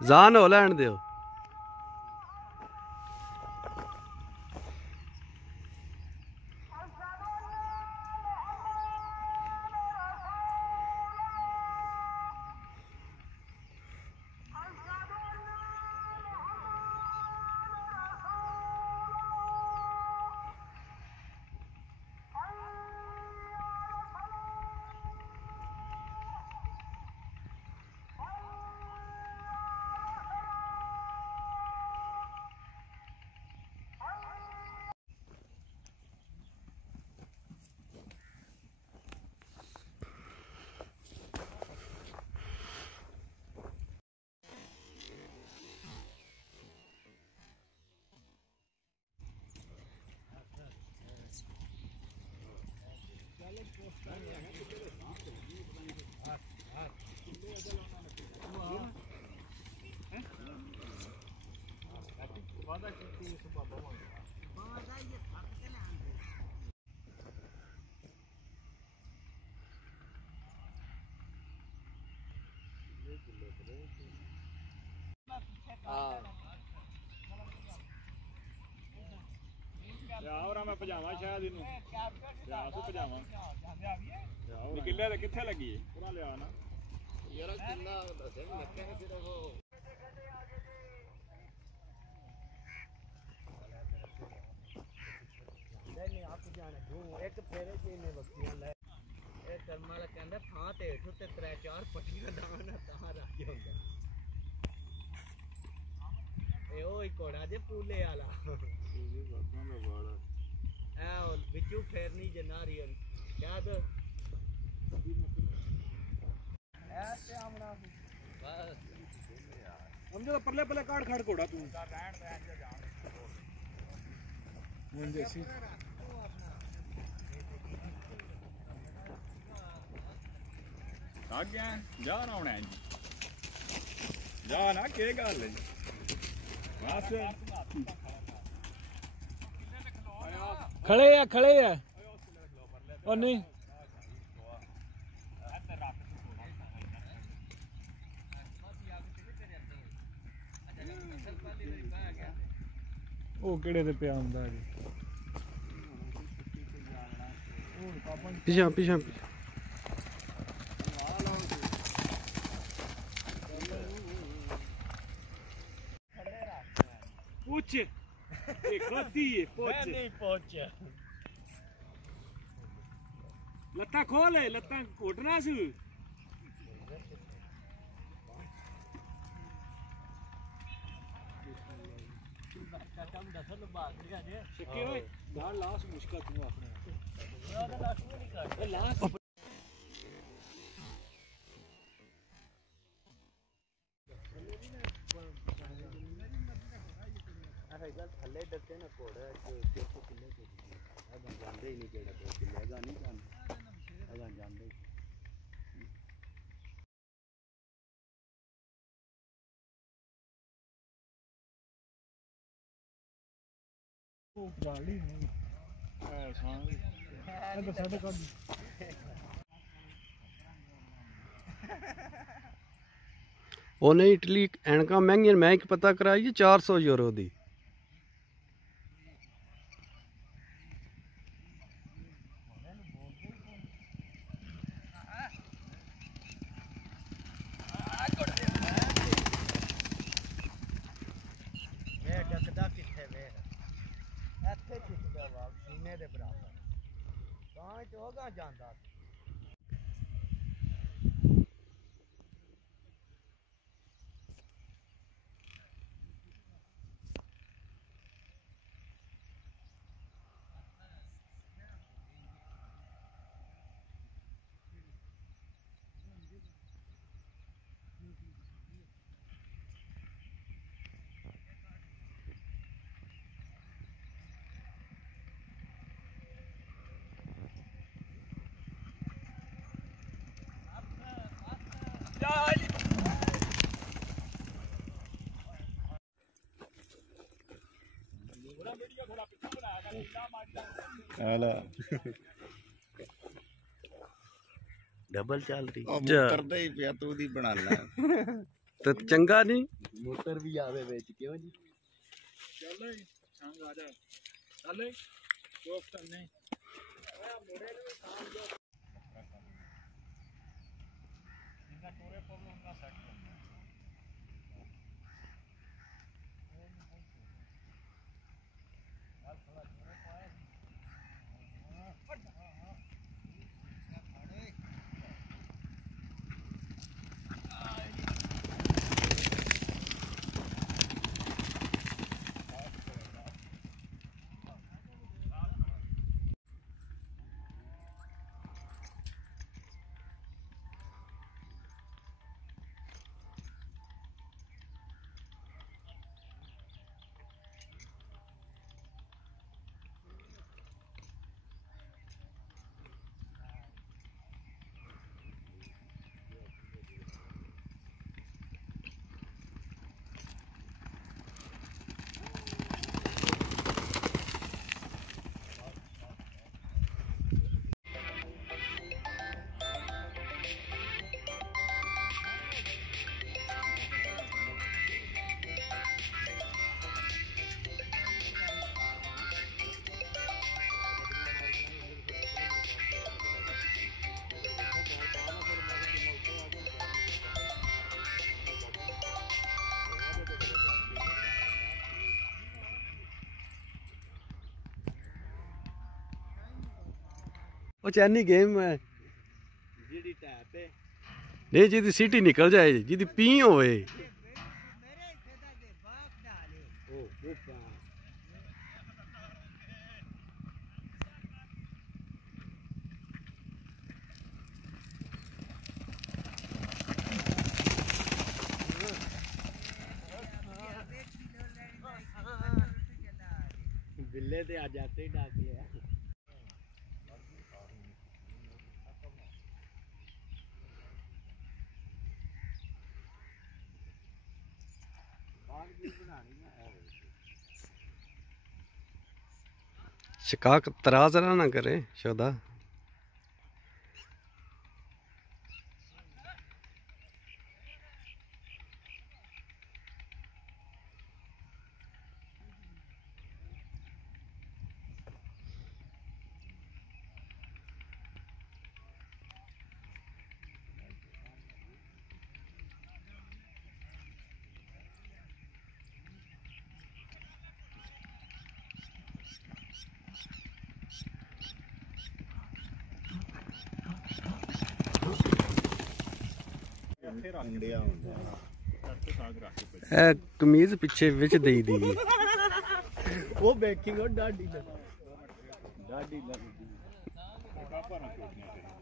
जान हो लैंड दो। मैं पजावा शायद इनू पजावा निकलिया तो किथे लगी है पूरा लिया ना यार कितना दसे लगे ने फिर वो नहीं आप जाने दो एक फेरे के में बक्तियां ले ए कर्मा ला कहंदा थां ते हेठ ते 3-4 पट्टियां दाना तां राजी होंदा ए ओए कोड़ा जे पूले वाला बिचू फेरनी जनारी क्या तो ऐसे आमना बस हम जो परले परले काट खाड़ कोड़ा तू रहन रहन जा जान मुंजे सी आ गया जा ना होना जी जा ना के गल है बस खड़े है और नहीं वो केड़े ते पे आंदा जी पीछे पीछे पूछ नहीं पहुंच लत्ता खोल लत्ता घोटना से लाश मुश्किल तू अपने थले डरते ना घोड़ा किले जाते ही नहीं केड़ा किले नहीं जानते गाड़ी नहीं उन्हें इटली एनका महंगियां मैं एक पता कराई 400 यूरो दी जाता डबल चल रही करदा ही पिया तू दी बना ला ਤੇ ਚੰਗਾ ਨਹੀਂ ਮੋਟਰ ਵੀ ਆਵੇ ਵਿੱਚ ਕਿਉਂ ਜੀ ਚੱਲ ਸੰਗ ਆ ਜਾ ਚੱਲ ਦੋਸਤ ਨੇ ਜਿੰਨਾ ਟੋਰੇ ਪ੍ਰੋਬਲਮ ਨਾ ਸੈੱਟ ਉਹ ਚੈਨੀ ਗੇਮ ਹੈ ਜਿਹੜੀ ਟੈਪ ਤੇ ਨਹੀਂ ਜਿਹਦੀ ਸੀਟੀ ਨਿਕਲ ਜਾਏ ਜਿਹਦੀ ਪੀ ਹੋਵੇ ਉਹ ਬਿੱਲੇ ਤੇ ਅੱਜ ਆਤੇ ਹੀ ਡਾਕ ਲਿਆ शिकाक तराज ना करे शोदा ਇੰਡੀਆ ਹੁੰਦਾ कमीज पिछे विच दई दी ਉਹ ਬੇਕਿੰਗ ਉਹ ਡਾਡੀ ਲੱਗਦੀ ਕਾਪਾ ਨਾ ਛੋਟੀਆਂ